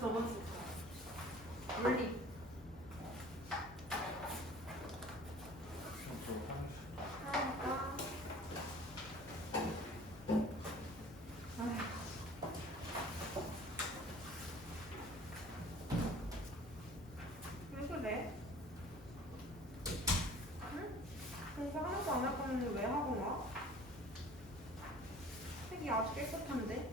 또 저번 주 물리. 왜 그래? 응? 공부 하나도 안 할 거면 왜 하고 와? 색이 아주 깨끗한데?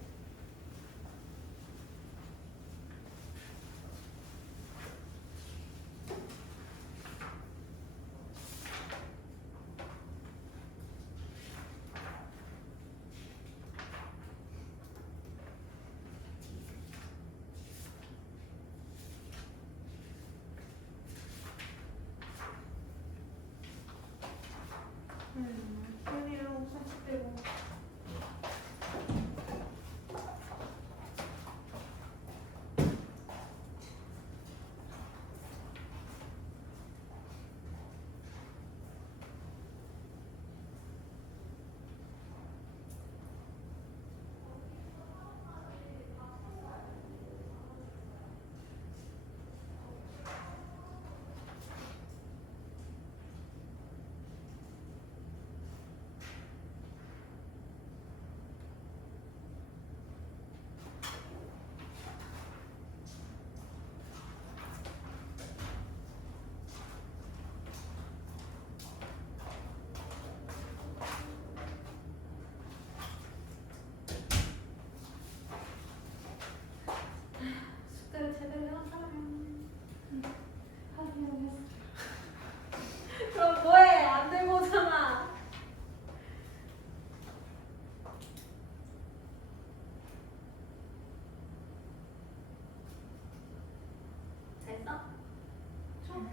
손이랑 손 빼고. 숙제를 제대로 해놓은 사람이야. 하긴 했어. 그럼 뭐해? 안 들고 오잖아. 됐어? 좀.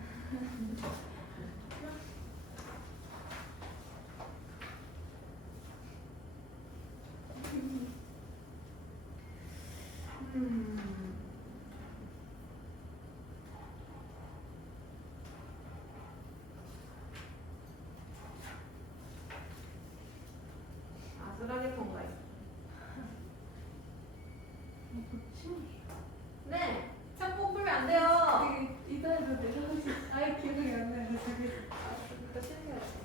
아슬하게 통과했어. 네, 자꾸 풀면 안 돼요. 이따에도 내가 하지. 아예 기억이 안 나요. 되게. 이거 실력이지.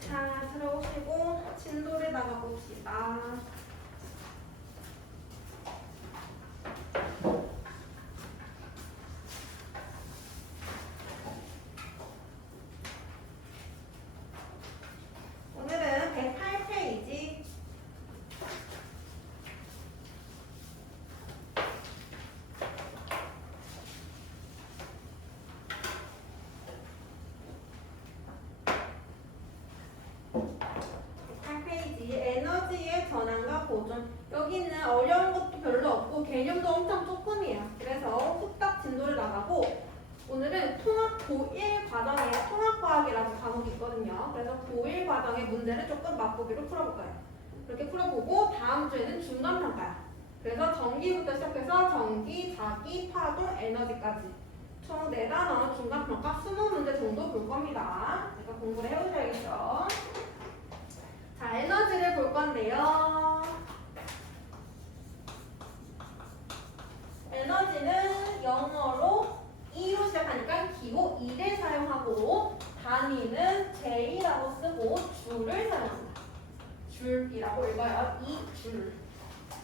자, 들어오시고 진도를 나가봅시다. 오늘은 108페이지. 에너지의 전환과 보존. 여기는 어려운 것도 별로 없고 개념도 엄청 조금이에요. 그래서 후딱 진도를 나가고 오늘은 통합 고1 과정에 통합과학이라는 과목이 있거든요. 그래서 고1 과정의 문제를 조금 맛보기로 풀어볼까요? 그렇게 풀어보고 다음 주에는 중간평가야. 그래서 전기부터 시작해서 전기, 자기, 파도, 에너지까지 총 4단원 중간평가 20문제 정도 볼 겁니다. 그러니까 공부를 해오셔야겠죠. 자, 에너지를 볼 건데요. 에너지는 영어로 E로 시작하니까 기호 E를 사용하고 단위는 J라고 쓰고 줄을 사용합니다. 줄이라고 읽어요. 이 줄.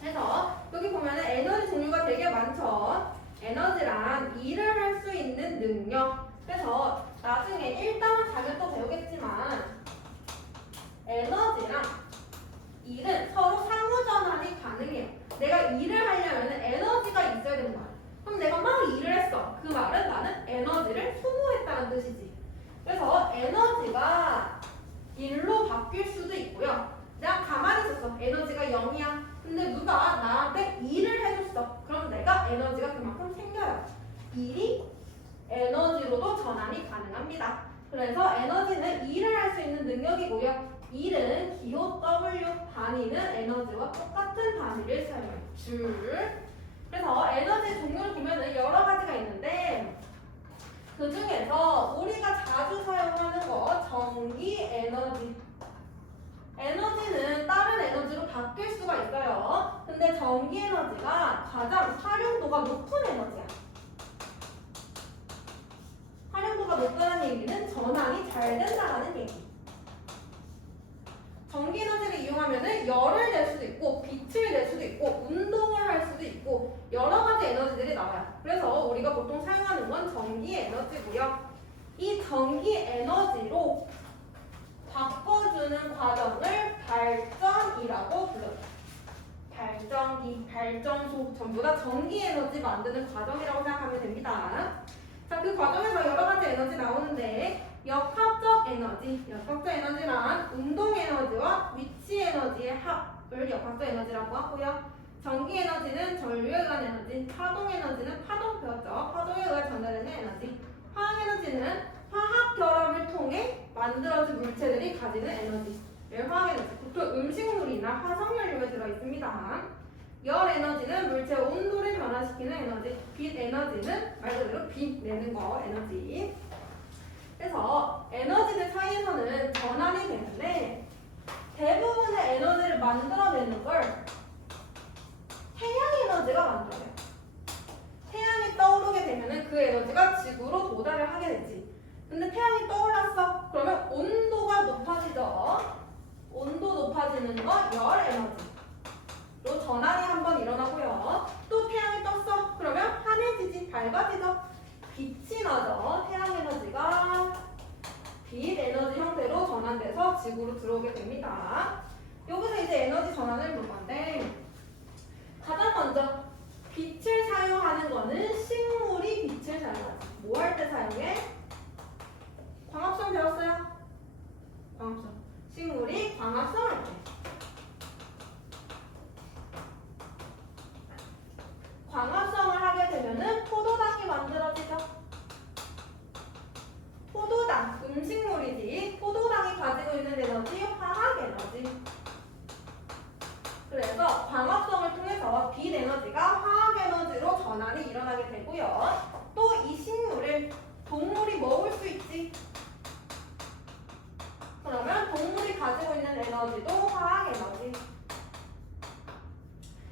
그래서 여기 보면은 에너지 종류가 되게 많죠. 에너지란 일을 할 수 있는 능력. 그래서 나중에 1단원 자격도 배우겠지만 에너지랑 일은 서로 상호전환이 가능해요. 내가 일을 하려면 에너지가 있어야 되는 거야. 그럼 내가 막 일을 했어. 그 말은 나는 에너지를 소모했다는 뜻이지. 그래서 에너지가 일로 바뀔 수도 있고요. 내가 가만히 있었어. 에너지가 0이야. 근데 누가 나한테 일을 해줬어. 그럼 내가 에너지가 그만큼 생겨요. 일이 에너지로도 전환이 가능합니다. 그래서 에너지는 일을 할 수 있는 능력이고요. 일은 기호 W, 단위는 에너지와 똑같은 단위를 사용해요. 줄. 그래서 에너지 종류를 보면 여러 가지가 있는데 그 중에서 우리가 자주 사용하는 거 전기 에너지 에너지가 가장 활용도가 높은 에너지야. 활용도가 높다는 얘기는 전환이 잘 된다는 얘기. 전기 에너지를 이용하면은 열을 낼 수도 있고 빛을 낼 수도 있고 운동을 할 수도 있고 여러 가지 에너지들이 나와요. 그래서 우리가 보통 사용하는 건 전기 에너지고요. 이 전기 에너지로 바꿔주는 과정을 발전이라고 불러요. 발전기, 발전소 전부 다 전기 에너지 만드는 과정이라고 생각하면 됩니다. 자, 그 과정에서 여러 가지 에너지 나오는데 역학적 에너지, 역학적 에너지란 운동 에너지와 위치 에너지의 합을 역학적 에너지라고 하고요. 전기 에너지는 전류에 의한 에너지, 파동 에너지는 파동 배웠죠. 파동에 의해 전달되는 에너지, 화학 에너지는 화학 결합을 통해 만들어진 물체들이 가지는 에너지. 화학 에너지, 보통 음식물이나 화석연료에 들어 있습니다. 열 에너지는 물체의 온도를 변화시키는 에너지, 빛 에너지는 말 그대로 빛 내는 거 에너지. 그래서 에너지들 사이에서는 전환이 되는데 대부분의 에너지를 만들어내는 걸 태양 에너지가 만들어내요. 태양이 떠오르게 되면은 그 에너지가 지구로 도달을 하게 되지. 근데 태양이 떠올랐어. 그러면 온도가 높아지죠. 온도 높아지는 거 열 에너지로 전환이 한번 일어나고요. 또 태양이 떴어. 그러면 환해지지, 밝아지죠. 빛이 나죠. 태양 에너지가 빛 에너지 형태로 전환돼서 지구로 들어오게 됩니다. 여기서 이제 에너지 전환을 볼 건데 가장 먼저 빛을 사용하는 거는 식물이 빛을 사용하지. 뭐 할 때 사용해? 광합성 배웠어요? 광합성. 식물이 광합성 할 때. 광합성을 하게 되면은 포도당이 만들어지죠. 포도당, 음식물이지. 포도당이 가지고 있는 에너지, 화학 에너지. 그래서 광합성을 통해서 빛 에너지가 화학 에너지로 전환이 일어나게 되고요. 또 이 식물을 동물이 먹을 수 있지. 그러면 동물이 가지고 있는 에너지도 화학 에너지.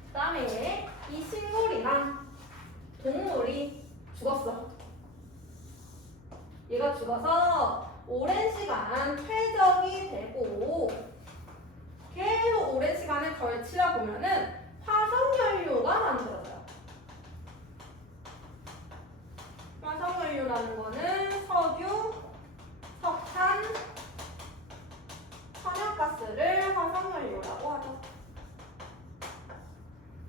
그 다음에 이 식물이나 동물이 죽었어. 얘가 죽어서 오랜 시간 퇴적이 되고 계속 오랜 시간을 걸치다 보면은 화석연료가 만들어져요. 화석연료라는 거는 석유, 석탄, 천연가스를 화석연료라고 하죠.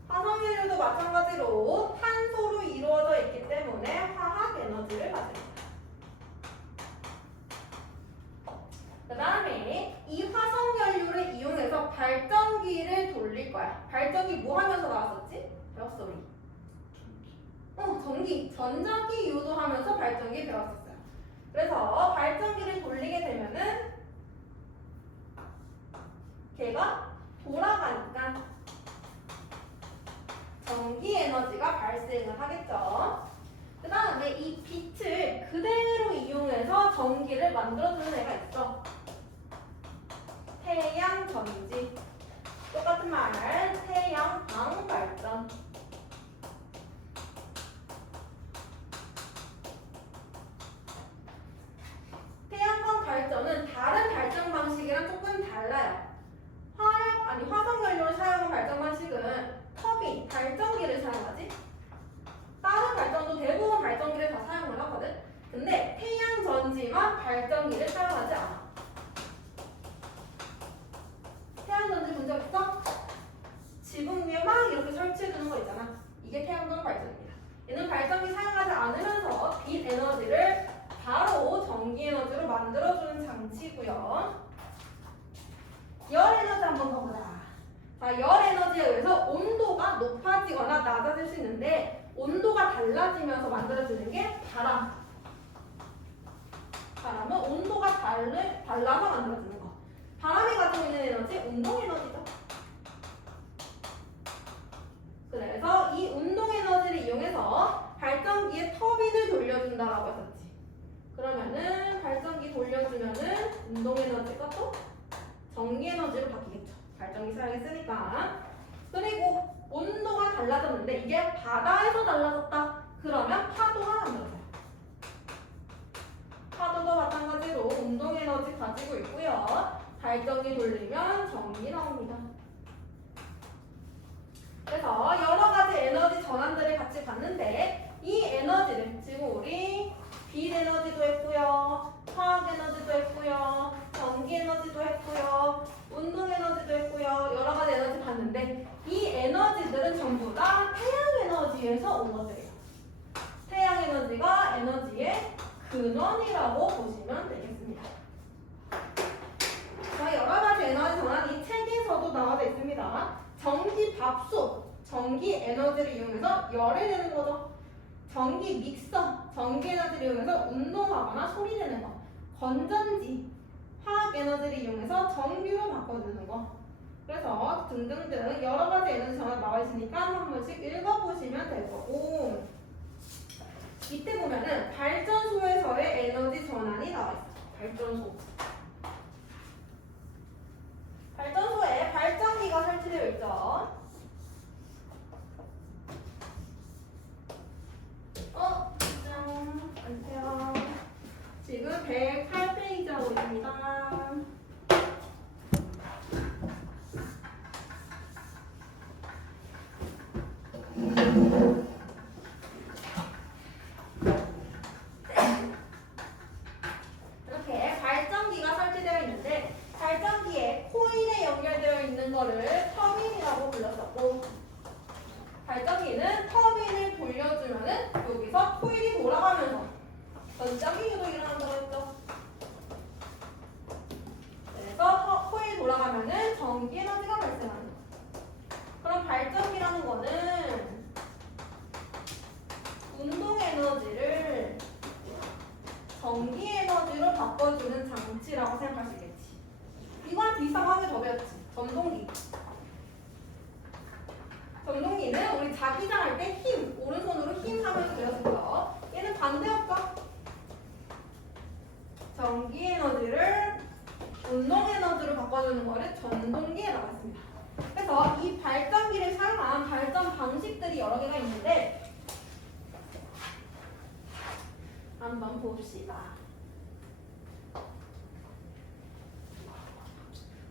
화석연료도 마찬가지로 탄소로 이루어져 있기 때문에 화학 에너지를 가집니다. 그 다음에 이 화석연료를 이용해서 발전기를 돌릴 거야. 발전기 뭐 하면서 나왔었지? 배웠어 우리. 전기, 전자기 유도하면서 발전기 배웠었어요. 그래서 발전기를 돌리게 되면은 걔가 돌아가니까 전기 에너지가 발생을 하겠죠. 그 다음에 이 빛을 그대로 이용해서 전기를 만들어주는 애가 있어. 태양전지. 똑같은 말, 태양광 발전. 태양광 발전은 다른 발전 방식이랑 조금 달라요. 화석연료를 사용한 발전 방식은 터빈, 발전기를 사용하지. 다른 발전도 대부분 발전기를 다 사용을 하거든. 근데 태양전지만 발전기를 사용하지 않아. 태양전지 본 적 있어? 지붕 위에 막 이렇게 설치해두는 거 있잖아. 이게 태양광 발전입니다. 얘는 발전기 사용하지 않으면서 빛 에너지를 바로 전기 에너지로 만들어주는 장치고요. 열 에너지 한번 더 보자. 자, 열 에너지에 의해서 온도가 높아지거나 낮아질 수 있는데 온도가 달라지면서 만들어지는 게 바람. 바람은 온도가 달라서 만들어지는 거. 바람이 가지고 있는 에너지, 운동 에너지죠. 그래서 이 운동 에너지를 이용해서 발전기에 터빈을 돌려준다라고 했었지. 그러면은 발전기 돌려주면은 운동 에너지가 또 전기 에너지로 바뀌겠죠. 발전기 사용했으니까. 그리고 온도가 달라졌는데 이게 바다에서 달라졌다. 그러면 파도가 만들어져요. 파도도 마찬가지로 운동 에너지 가지고 있고요. 발전기 돌리면 전기 나옵니다. 그래서 여러 가지 에너지 전환들을 같이 봤는데 이 에너지를 지금 우리 빛 에너지도 했고요. 화학 에너지도 했고요. 전기 에너지도 했고요. 운동 에너지도 했고요. 여러 가지 에너지 봤는데 이 에너지들은 전부 다 태양 에너지에서 온 것들이에요. 태양 에너지가 에너지의 근원이라고 보시면 되겠습니다. 자, 여러 가지 에너지 전환이 책에서도 나와져 있습니다. 전기 밥솥, 전기 에너지를 이용해서 열을 내는 거죠. 전기 믹서, 전기 에너지를 이용해서 운동하거나 소리 내는 거. 건전지, 화학 에너지를 이용해서 전기로 바꿔주는 거. 그래서 등등등 여러 가지 에너지 전환 나와 있으니까 한 번씩 읽어보시면 될 거고, 이때 보면은 발전소에서의 에너지 전환이 나와 있어요. 발전소. 발전소에 발전기가 설치되어 있죠. 안녕하세요. 지금 108페이지 하고 있습니다. 이렇게 발전기가 설치되어 있는데 발전기에 코일에 연결되어 있는 거를 터빈이라고 불렀었고, 발전기는 터빈을 돌려주면은 여기서 코일이 돌아가면서 전자기 유도 일어난다고 했죠. 그래서 코일이 돌아가면은 전기 에너지가 발생하는 거. 그럼 발전기라는 거는 운동 에너지를 전기 에너지로 바꿔주는 장치라고 생각할 수 있겠지. 이거랑 비슷하게 더 배웠지. 전동기. 전동기는 우리 자기장 할 때 힘, 오른손으로 힘 하면서 배웠고요. 얘는 반대였죠. 전기 에너지를 운동 에너지로 바꿔주는 거를 전동기라고 했습니다. 그래서 이 발전기를 사용한 발전 방식들이 여러 개가 있는데 한번 봅시다.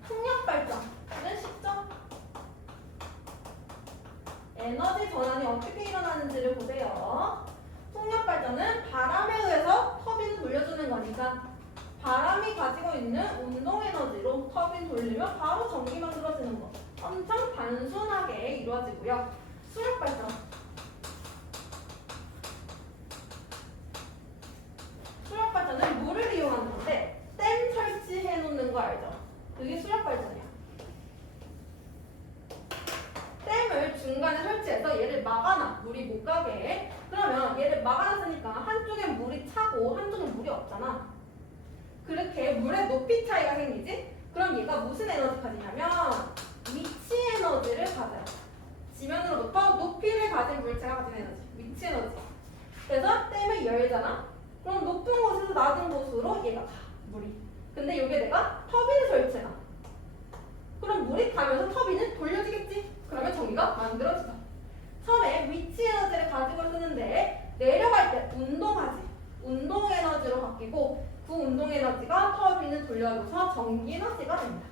풍력 발전은 쉽죠? 에너지 전환이 어떻게 일어나는지를 보세요. 풍력 발전은 바람에 의해서 터빈을 돌려주는 거니까 바람이 가지고 있는 운동 에너지로 터빈 돌리면 바로 전기 만들어지는 거. 엄청 단순하게 이루어지고요. 수력 발전. 수력 발전은 물을 이용하는 건데 댐 설치해 놓는 거 알죠? 그게 수력 발전이야. 댐을 중간에 설치해서 얘를 막아놔. 물이 못 가게. 그러면 얘를 막아놨으니까 한쪽엔 물이 차고 한쪽은 물이 없잖아. 그렇게 물의 높이 차이가 생기지? 그럼 얘가 무슨 에너지 가지냐면 위치 에너지를 가져요. 지면으로부터 높이를 가진 물체가 가진 에너지. 위치 에너지. 그래서 댐을 열잖아? 그럼 높은 곳에서 낮은 곳으로 얘가 가. 물이. 근데 여기에 내가 터빈을 설치해놔. 그럼 물이 가면서 터빈은 돌려지겠지? 그러면 전기가 만들어지죠. 처음에 위치 에너지를 가지고 쓰는데 내려갈 때 운동하지. 운동 에너지로 바뀌고 그 운동 에너지가 터빈을 돌려줘서 전기 에너지가 됩니다.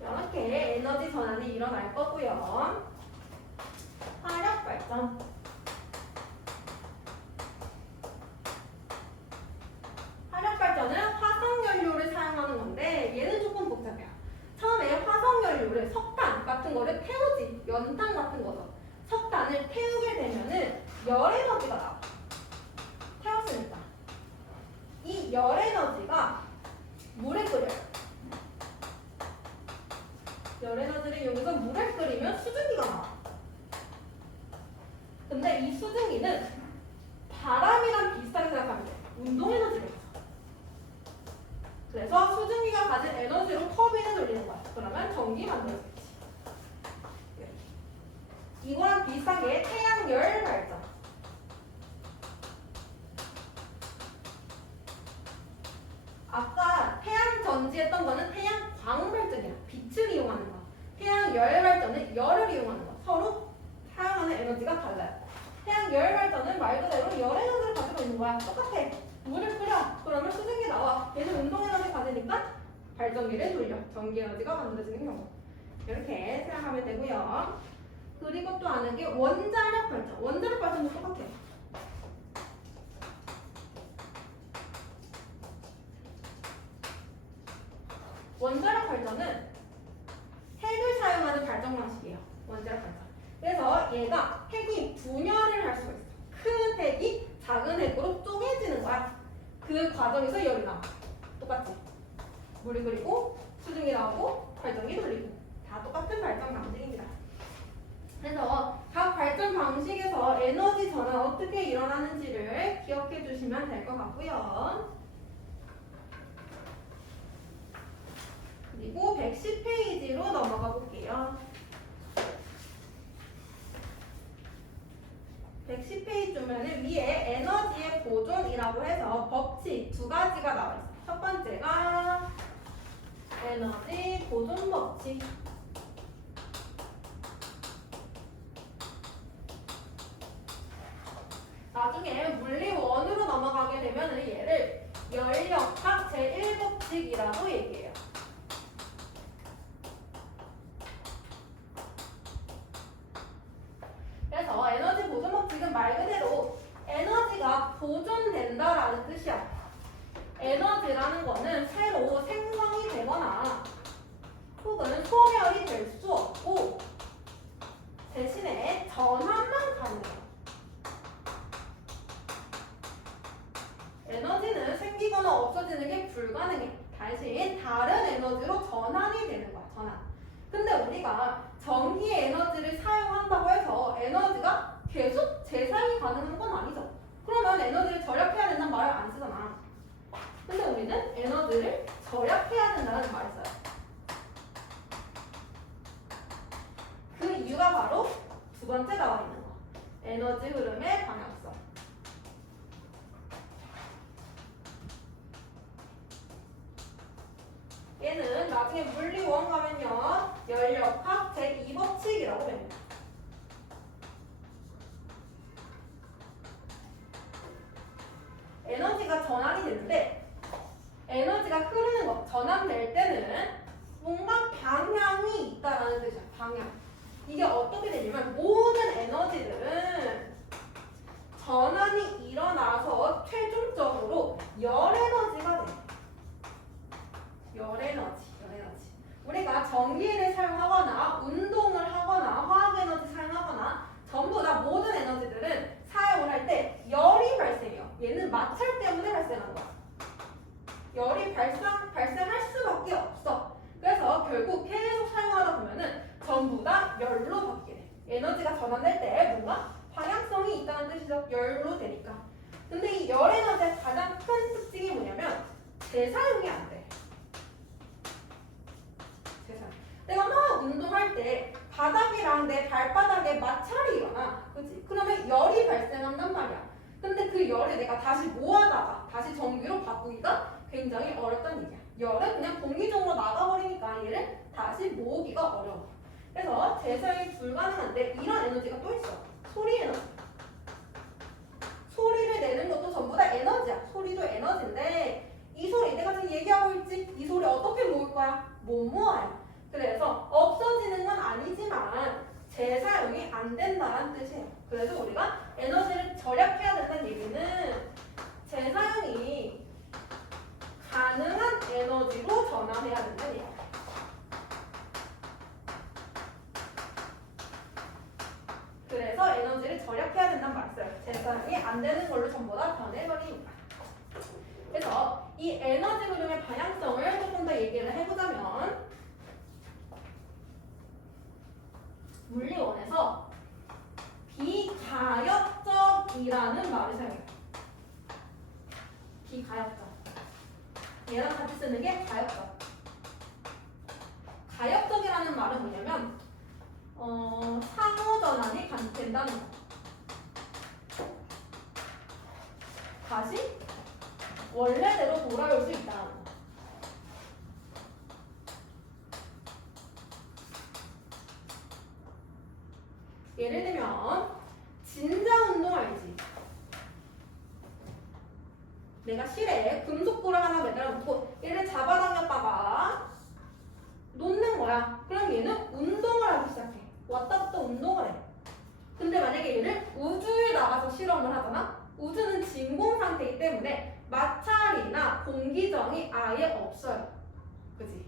이렇게 에너지 전환이 일어날 거고요. 화력 발전. 화력 발전은 화석 연료를 사용하는 건데 얘는 조금 복잡해요. 처음에 화석 연료를 석탄 같은 거를 태우지. 연탄 같은 거죠. 석탄을 태우게 되면은 열 에너지가 나와. 태웠으니까. 이 열 에너지가 물에 끓여요. 열 에너지를 이용해서 물에 끓이면 수증기가 나와. 근데 이 수증기는 바람이랑 비슷하게 생각하면 돼. 운동 에너지를 가져. 그래서 수증기가 가진 에너지로 터빈을 돌리는 거야. 그러면 전기 만들어지겠지. 이거랑 비슷하게 태양열 발전. 사용하는 거. 서로 사용하는 에너지가 달라요. 태양 열 발전은 말 그대로 열 에너지를 가지고 있는 거야. 똑같아. 물을 끓여. 그러면 수증기 나와. 얘는 운동 에너지 가지니까 발전기를 돌려. 전기 에너지가 만들어지는 경우. 이렇게 생각하면 되고요. 그리고 또 아는 게 원자력 발전. 원자력 발전도 똑같아요. 원자력 발전은 핵을 사용하는 발전 방식이에요. 원자력 발전. 그래서 얘가 핵이 분열을 할 수가 있어. 큰 핵이 작은 핵으로 쪼개지는 거야. 그 과정에서 열이 나와. 똑같지? 물이 끓이고 수증기 나오고 발전기 돌리고 다 똑같은 발전 방식입니다. 그래서 각 발전 방식에서 에너지 전환 어떻게 일어나는지를 기억해 주시면 될 것 같고요. 그리고 110페이지로 넘어가 볼게요. 110페이지면은 위에 에너지의 보존이라고 해서 법칙 두 가지가 나와 있어요. 첫 번째가 에너지 보존 법칙. 나중에 물리 원으로 넘어가게 되면은 얘를 열역학 제1법칙이라고 얘기해요. 그래서 에너지 보존 법칙은 말 그대로 에너지가 보존된다라는 뜻이야. 에너지라는 거는 새로 생성이 되거나 혹은 소멸이 될 수 없고 대신에 전환만 가능해요. 에너지는 생기거나 없어지는 게 불가능해. 대신 다른 에너지로 전환이 되는 거야. 전환. 근데 우리가 전기 에너지를 사용한다고 해서 에너지가 계속 재사용이 가능한 건 아니죠. 그러면 에너지를 절약해야 된다는 말을 안 쓰잖아. 근데 우리는 에너지를 절약해야 된다는 말을 써요. 그 이유가 바로 두 번째 나와 있는 거. 에너지 흐름의 방향성. 얘는 나중에 물리원 가면요. 열역학 제2법칙이라고 됩니다. 에너지가 전환이 되는데 에너지가 흐르는 것, 전환될 때는 뭔가 방향이 있다라는 뜻이야. 방향. 이게 어떻게 되냐면 모든 에너지들은 전환이 일어나서 최종적으로 열 에너지가 돼. 열 에너지. 우리가 전기를 사용하거나 운동을 하거나 화학 에너지 사용하거나 전부 다 모든 에너지들은 사용을 할 때 열이 발생해요. 얘는 마찰 때문에 발생하는 거야. 열이 발생할 수밖에 없어. 그래서 결국 계속 사용하다 보면은 전부 다 열로 바뀌게 돼. 에너지가 전환될 때 뭔가 방향성이 있다는 뜻이죠. 열로 되니까. 근데 이 열 에너지의 가장 큰 특징이 뭐냐면 재사용이 안 돼. 내가 막 운동할 때 바닥이랑 내 발바닥에 마찰이 일어나. 그치? 그러면 열이 발생한단 말이야. 근데 그 열을 내가 다시 모아다가 다시 전기로 바꾸기가 굉장히 어렵다는 얘기야. 열은 그냥 공기적으로 나가버리니까 얘를 다시 모으기가 어려워. 그래서 재사용이 불가능한데 이런 에너지가 또 있어. 소리 에너지. 소리를 내는 것도 전부 다 에너지야. 소리도 에너지인데 이 소리 내가 지금 얘기하고 있지? 이 소리 어떻게 모을 거야? 못 모아요. 그래서 없어지는 건 아니지만 재사용이 안 된다는 뜻이에요. 그래서 우리가 에너지를 절약해야 된다는 얘기는 재사용이 가능한 에너지로 전환해야 된다는 얘기예요. 그래서 에너지를 절약해야 된다는 말을 써요. 재사용이 안 되는 걸로 전부 다 변해버립니다. 그래서 이 에너지 흐름의 방향성을 조금 더 얘기를 해보자면 물리원에서 비가역적이라는 말을 사용해요. 비가역적. 얘랑 같이 쓰는 게 가역적. 가역적이라는 말은 뭐냐면 상호전환이 된다는 거. 다시 원래대로 돌아올 수 있다는 거. 예를 들면 진자 운동 알지? 내가 실에 금속구를 하나 매달아놓고 얘를 잡아당겼다가 놓는 거야. 그럼 얘는 운동을 하기 시작해. 왔다 갔다 운동을 해. 근데 만약에 얘를 우주에 나가서 실험을 하잖아? 우주는 진공 상태이기 때문에 마찰이나 공기저항이 아예 없어요. 그지?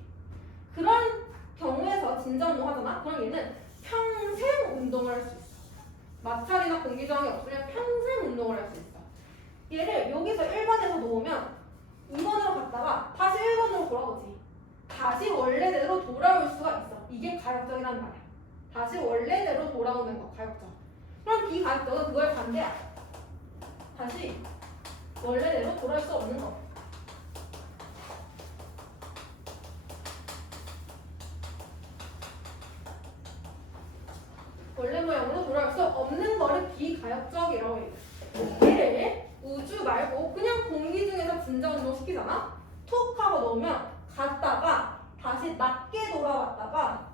그런 경우에서 진자 운동 하잖아? 그럼 얘는 평생 운동을 할 수 있어. 마찰이나 공기저항이 없으면 평생 운동을 할 수 있어. 얘를 여기서 1번에서 놓으면 2번으로 갔다가 다시 1번으로 돌아오지. 다시 원래대로 돌아올 수가 있어. 이게 가역적이란 말이야. 다시 원래대로 돌아오는 거, 가역적. 그럼 비가역적은 그걸 반대야. 다시 원래대로 돌아올 수 없는 거. 원래 모양으로 돌아올 수 없는 거를 비가역적이라고 해요. 얘를 우주 말고 그냥 공기 중에서 진자 운동 시키잖아? 톡 하고 놓으면 갔다가 다시 낮게 돌아왔다가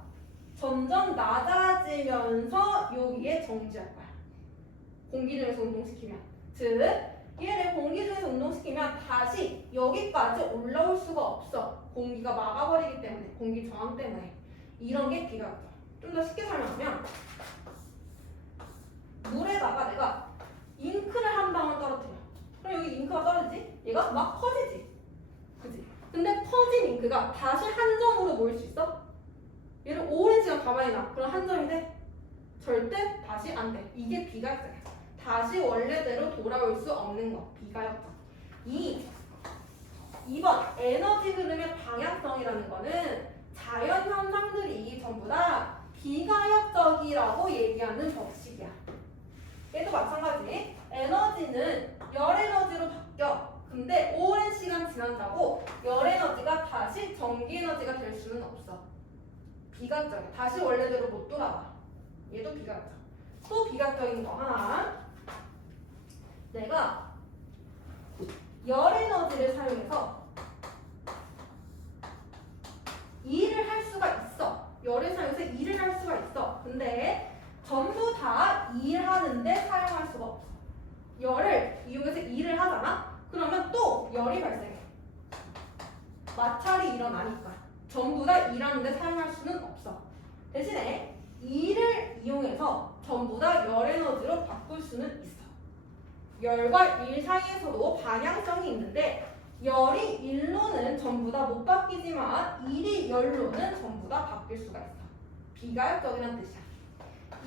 점점 낮아지면서 여기에 정지할 거야. 공기 중에서 운동시키면. 즉 얘를 공기 중에서 운동시키면 다시 여기까지 올라올 수가 없어. 공기가 막아버리기 때문에, 공기 저항 때문에. 이런 게 비가역적. 좀 더 쉽게 설명하면 물에다가 내가 잉크를 한 방울 떨어뜨려. 그럼 여기 잉크가 떨어지지? 얘가 막 퍼지지. 그치? 근데 퍼진 잉크가 다시 한 점으로 모일 수 있어? 얘를 오랜 시간 가만히 놔. 그럼 한 점이 돼? 절대 다시 안 돼. 이게 비가역적이야. 다시 원래대로 돌아올 수 없는 거. 비가역적. 2번 에너지 흐름의 방향성이라는 거는 자연 현상들이 전부 다 비가역적이라고 얘기하는 법칙이야. 얘도 마찬가지. 에너지는 열 에너지로 바뀌어. 근데 오랜 시간 지난다고 열 에너지가 다시 전기 에너지가 될 수는 없어. 비가역적이야. 다시 원래대로 못 돌아와. 얘도 비가역적. 또 비가역적인 거 하나. 내가 열 에너지를 사용해서 일을 할 수가 있어. 열을 사용해서 일을 할 수가 있어. 근데 전부 다 일하는데 사용할 수가 없어. 열을 이용해서 일을 하잖아? 그러면 또 열이 발생해. 마찰이 일어나니까. 전부 다 일하는데 사용할 수는 없어. 대신에 일을 이용해서 전부 다 열 에너지로 바꿀 수는 있어. 열과 일 사이에서도 방향성이 있는데 열이 일로는 전부 다 못 바뀌지만 일이 열로는 전부 다 바뀔 수가 있어. 비가역적이라는 뜻이야.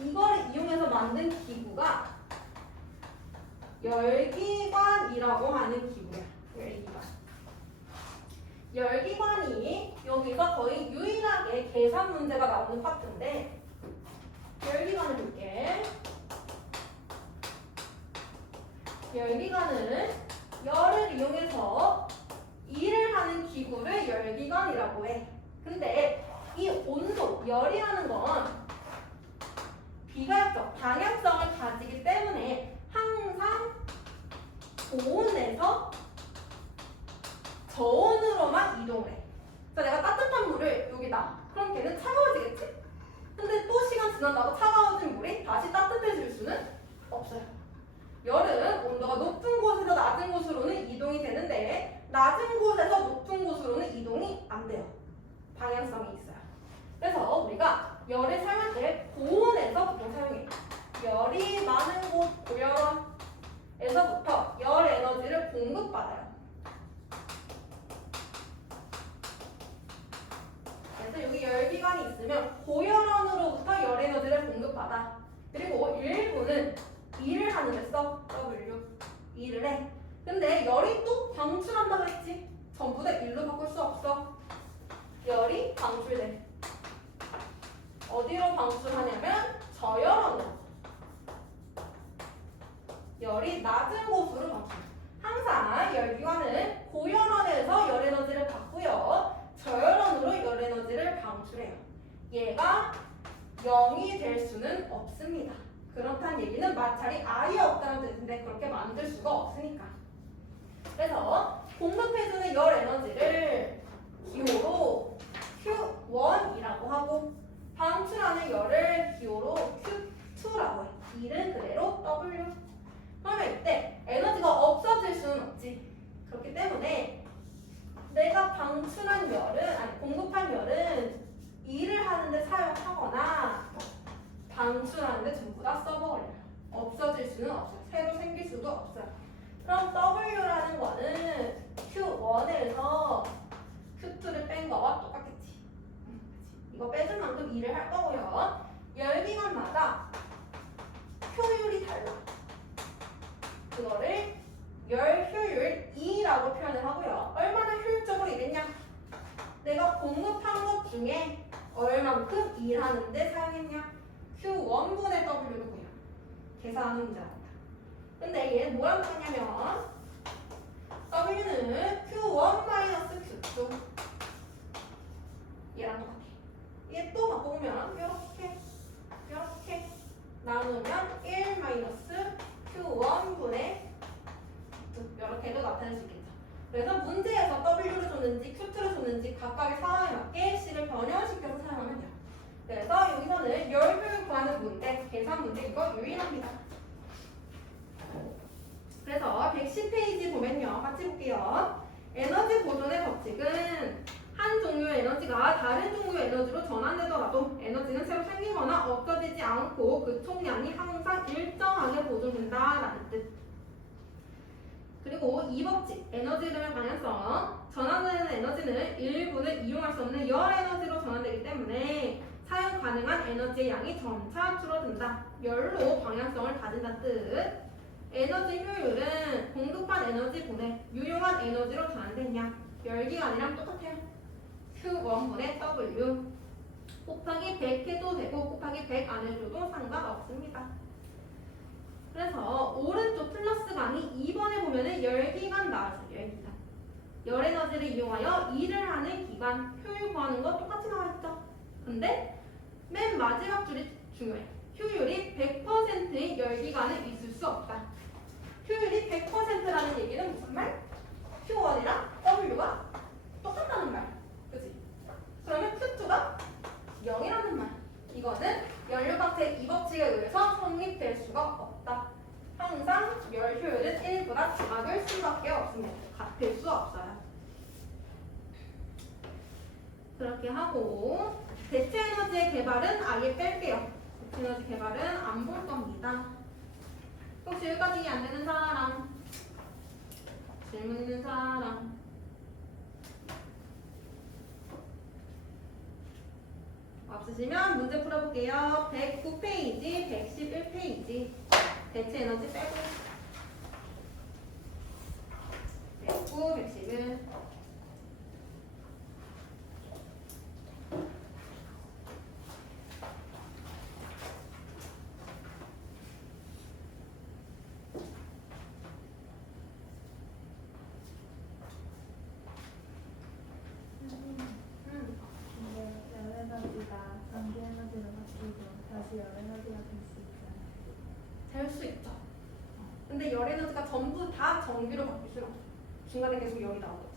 이거를 이용해서 만든 기구가 열기관이라고 하는 기구야. 열기관. 열기관이 여기서 거의 유일하게 계산 문제가 나오는 파트인데 열기관을 볼게. 열기관은 열을 이용해서 일을 하는 기구를 열기관이라고 해. 근데 이 온도, 열이라는 건 비가역적 방향성을 가지기 때문에 항상 고온에서 저온으로만 이동을 해. 자, 내가 따뜻한 물을 여기 놔. 그럼 걔는 차가워지겠지? 근데 또 시간 지난다고 차가워진 물이 다시 따뜻해질 수는 없어요. 열은 온도가 높은 곳에서 낮은 곳으로는 이동이 되는데 낮은 곳에서 높은 곳으로는 이동이 안 돼요. 방향성이 있어요. 그래서 우리가 열을 사용할 때 고온에서 보통 사용해요. 열이 많은 곳 고열원에서부터 열 에너지를 공급받아요. 그래서 여기 열기관이 있으면 고열원으로부터 열 에너지를 공급받아. 그리고 일부는 일을 하는 데 써. W. 일을 해. 근데 열이 또 방출한다고 했지. 전부 다 일로 바꿀 수 없어. 열이 방출돼. 어디로 방출하냐면 저열원으로. 열이 낮은 곳으로 방출. 항상 열기관은 고열원에서 열 에너지를 받고요. 저열원으로 열 에너지를 방출해요. 얘가 0이 될 수는 없습니다. 그렇다는 얘기는 마찰이 아예 없다는 뜻인데 그렇게 만들 수가 없으니까. 그래서 공급해주는 열 에너지를 기호로 Q1이라고 하고 방출하는 열을 기호로 Q2라고 방출하는데 전부 다 써버려요. 없어질 수는 없어요. 새로 생길 수도 없어요. 그럼 W라는 거는 Q1에서 Q2를 뺀 거와 똑같겠지. 이거 빼준 만큼 일을 할 거고요. 열기관마다 효율이 달라. 그거를 열 효율 2라고 표현을 하고요. 얼마나 효율적으로 일했냐? 내가 공급한 것 중에 얼만큼 일하는데 사용했냐? Q1분의 W를 그냥 계산하는 문제랍니다. 근데 얘는 뭐랑 똑같냐면 W는 Q1-Q2 얘랑 똑같아. 얘 또 바꿔보면 이렇게 나누면 1-Q1분의 이렇게도 나타낼 수 있겠죠. 그래서 문제에서 W를 줬는지 Q2를 줬는지 각각의 상황에 맞게 C를 변형시켜서 사용하면 돼요. 그래서 여기서는 열효율 구하는 문제, 계산 문제 이거 유일합니다. 그래서 110페이지 보면요. 같이 볼게요. 에너지 보존의 법칙은 한 종류의 에너지가 다른 종류의 에너지로 전환되더라도 에너지는 새로 생기거나 없어지지 않고 그 총량이 항상 일정하게 보존된다라는 뜻. 그리고 이 법칙, 에너지 흐름의 방향성, 전환되는 에너지는 일부는 이용할 수 없는 열 에너지로 전환되기 때문에 사용 가능한 에너지의 양이 점차 줄어든다. 열로 방향성을 가진다는 뜻. 에너지 효율은 공급한 에너지 분의 유용한 에너지로 전환되냐. 열기관이랑 똑같아요. Q1분의 W 곱하기 100 해도 되고 곱하기 100 안 해줘도 상관없습니다. 그래서 오른쪽 플러스 강이 2번에 보면은 열기관 나왔어요. 열기관. 열 에너지를 이용하여 일을 하는 기관 효율 구하는 거 똑같이 나와있죠. 근데 맨 마지막 줄이 중요해. 효율이 100%의 열기관은 있을 수 없다. 효율이 100%라는 얘기는 무슨 말? Q1이랑 W가 똑같다는 말. 그치? 그러면 Q2가 0이라는 말. 이거는 연료값의 이 법칙에 의해서 성립될 수가 없다. 항상 열 효율은 1보다 작을 수밖에 없습니다. 같을 수 없어요. 그렇게 하고 대체 에너지의 개발은 아예 뺄게요. 대체 에너지 개발은 안 볼 겁니다. 혹시 여기까지 이해 안 되는 사람? 질문 있는 사람? 없으시면 문제 풀어볼게요. 109페이지, 111페이지. 대체 에너지 빼고. 109, 111. 열 에너지가 전기 에너지로 바뀌고 다시 열 에너지가 될 수 있잖아요. 될 수 있죠. 근데 열 에너지가 전부 다 전기로 바뀔 수는 없어요. 중간에 계속 열이 나오거든요.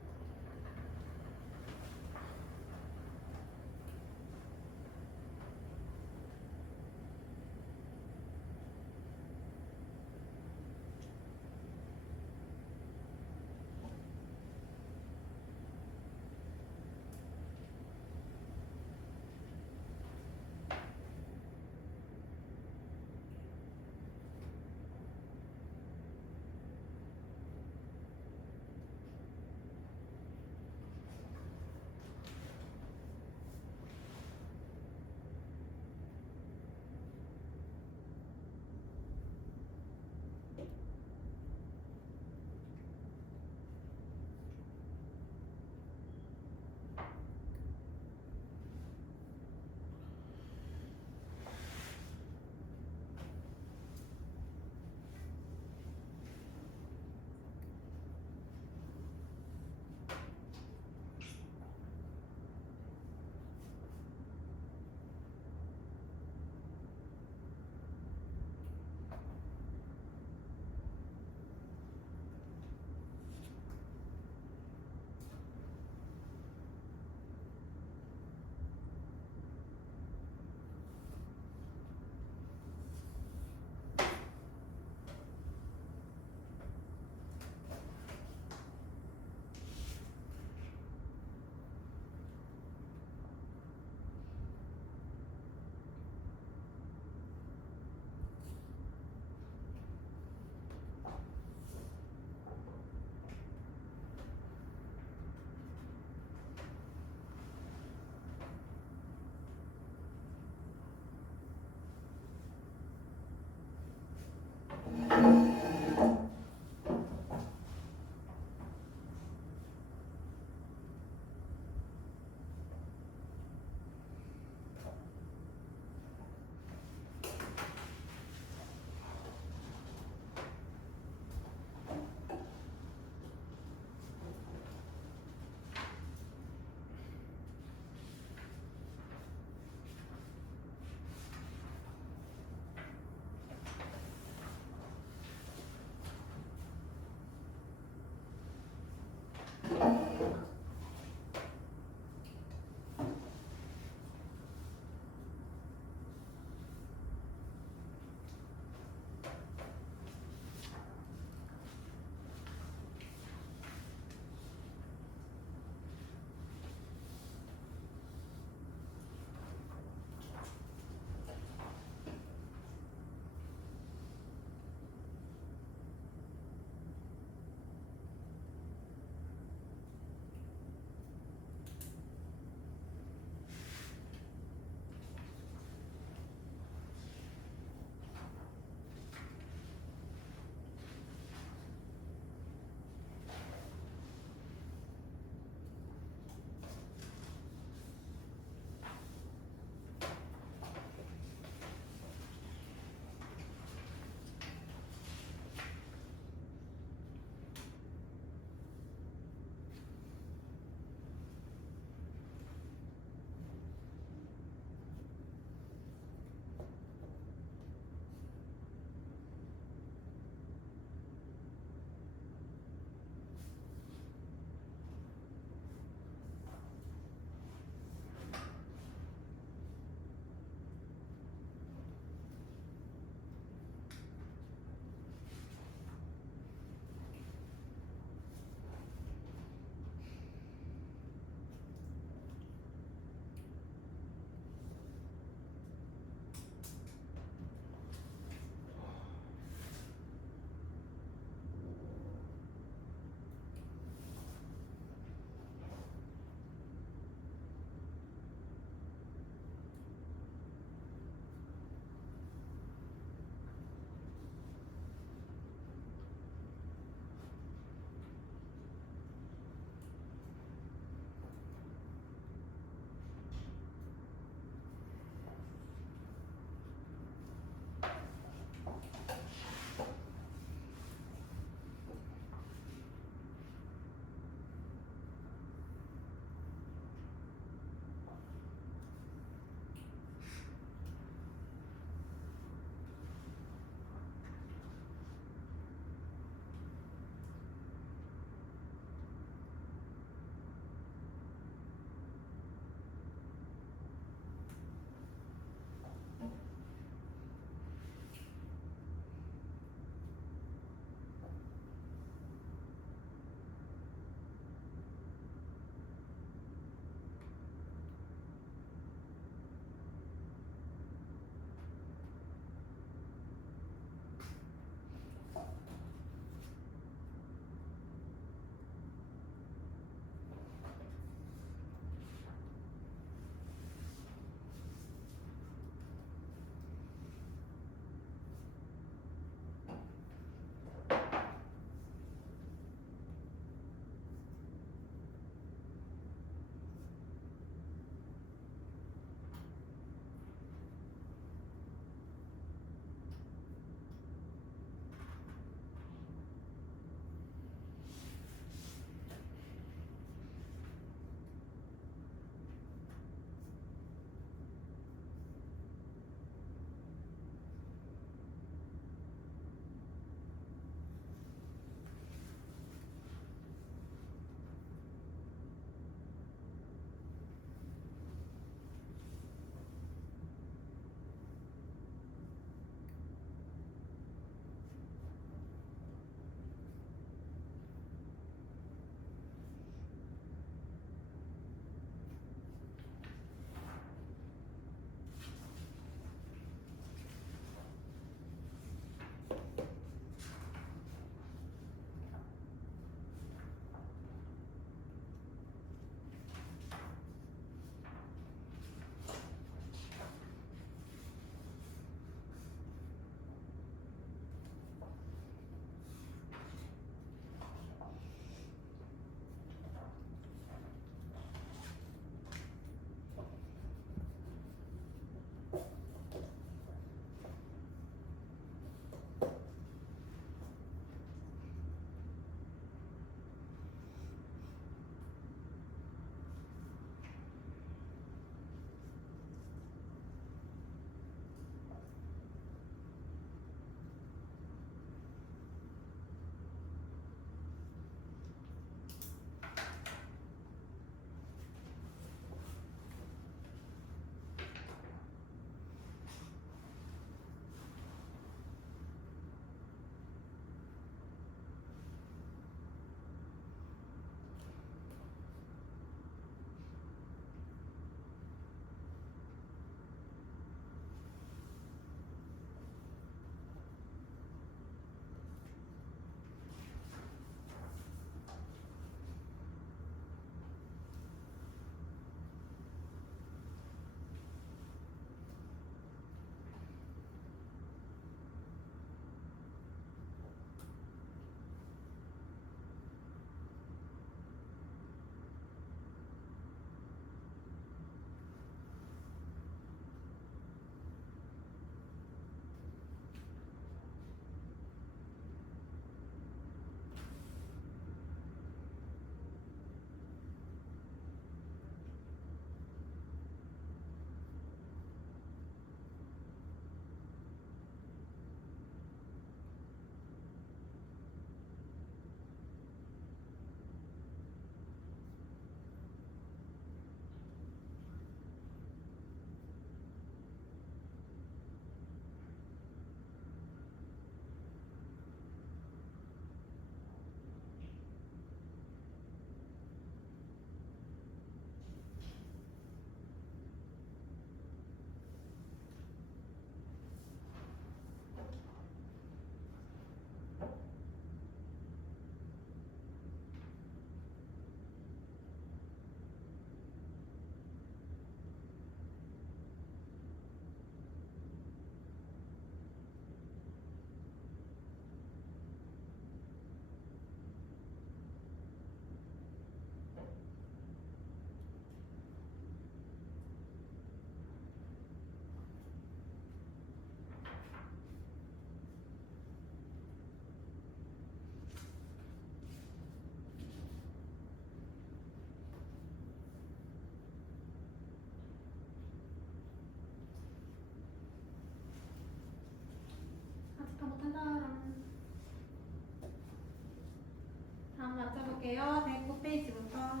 해볼게요. 109페이지부터.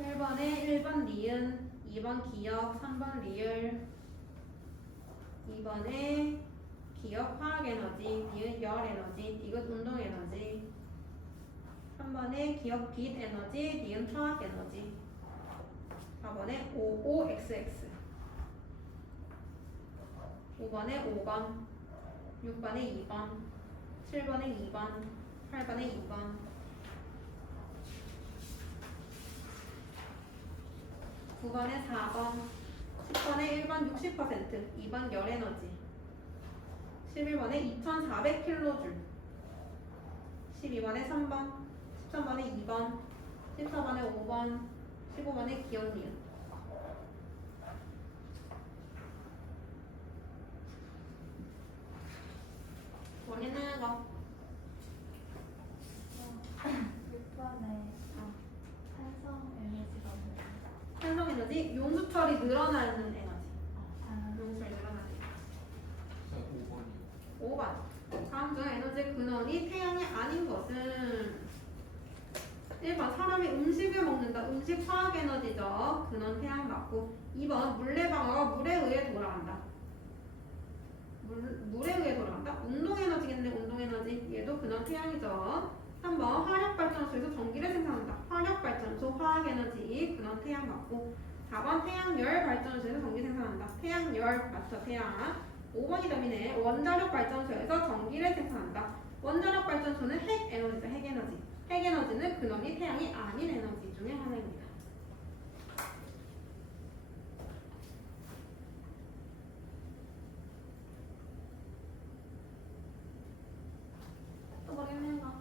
1번에 1번 니은, 2번 기억, 3번 리을. 2번에 기억 화학에너지, 니은 열에너지, 디귿 운동에너지. 3번에 기억 빛에너지, 니은 화학에너지. 4번에 OOXX. 5번에 5번, 6번에 2번, 7번에 2번, 8번에 2번. 9번에 4번, 10번에 1번 60%, 2번 열에너지. 11번에 2400kJ. 12번에 3번, 13번에 2번, 14번에 5번, 15번에 기억 니은. 원하는 거. 6번에 산성 에너지가 뭐예요? 산성 에너지, 용수철이 늘어나는 에너지. 아, 용수철이 늘어나는 에너지. 5번이요. 5번. 다음 중 에너지 근원이 태양이 아닌 것은 1번 사람이 음식을 먹는다. 음식 화학 에너지죠. 근원 태양 맞고. 2번 물레방아가 물에 의해 돌아간다. 물에 의해 돌아간다. 운동 에너지겠네. 운동 에너지. 얘도 근원 태양이죠. 3번 화력발전소에서 전기를 생산한다. 화력발전소 화학 에너지 근원 태양 맞고. 4번 태양열 발전소에서 전기 생산한다. 태양열 맞죠. 태양. 5번이 답이네. 원자력 발전소에서 전기를 생산한다. 원자력 발전소는 핵 에너지죠. 핵 에너지. 핵 에너지는 근원이 태양이 아닌 에너지 중에 하나입니다. 또 모르겠네요.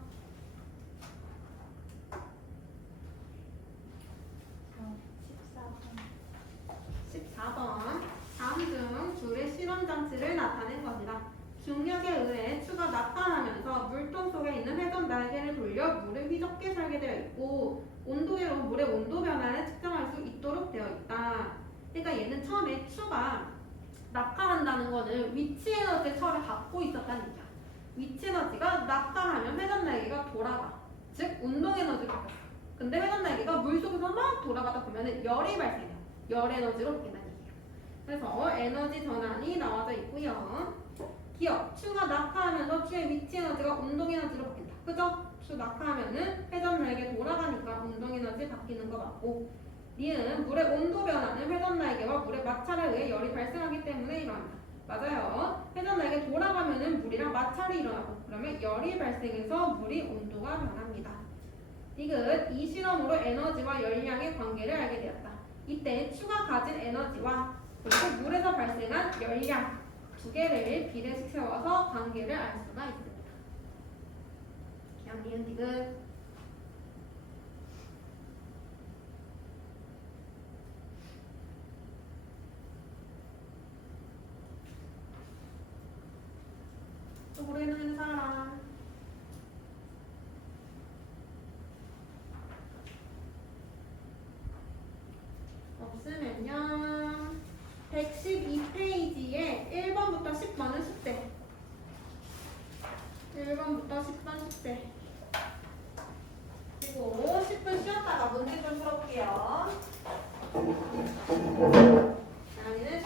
14번. 다음 중 줄의 실험 장치를 나타낸 것이다. 중력에 의해 추가 낙하하면서 물통 속에 있는 회전 날개를 돌려 물을 휘젓게 설계되어 있고 온도계로 물의 온도 변화를 측정할 수 있도록 되어 있다. 그러니까 얘는 처음에 추가 낙하한다는 거는 위치 에너지의 철을 갖고 있었다는 얘기야. 위치 에너지가 낙하하면 회전 날개가 돌아가. 즉 운동 에너지가 바뀌어. 근데 회전 날개가 물 속에서 막 돌아가다 보면은 열이 발생해. 열 에너지로 바뀐다는 얘기야. 그래서 에너지 전환이 나와져 있고요. 기억, 추가 낙하하면서 추의 위치 에너지가 운동 에너지로 바뀐다. 그죠? 추 낙하하면은 회전 날개 돌아가니까 운동 에너지 바뀌는 거 맞고. 니은 물의 온도 변화는 회전 날개와 물의 마찰에 의해 열이 발생하기 때문에 일어난다. 맞아요. 회전 날개 돌아가면은 물이랑 마찰이 일어나고 그러면 열이 발생해서 물이 온도가 변합니다. 디귿 이 실험으로 에너지와 열량의 관계를 알게 되었다. 이때 추가 가진 에너지와 그리고 물에서 발생한 열량 두 개를 비례식 세워서 관계를 알 수가 있습니다. 그냥 니은 디귿. 또 모르는 사람. 없으면요. 112페이지에 1번부터 10번은 숙제. 1번부터 10번 숙제. 그리고 10분 쉬었다가 문제 좀 풀어볼게요. 다음에는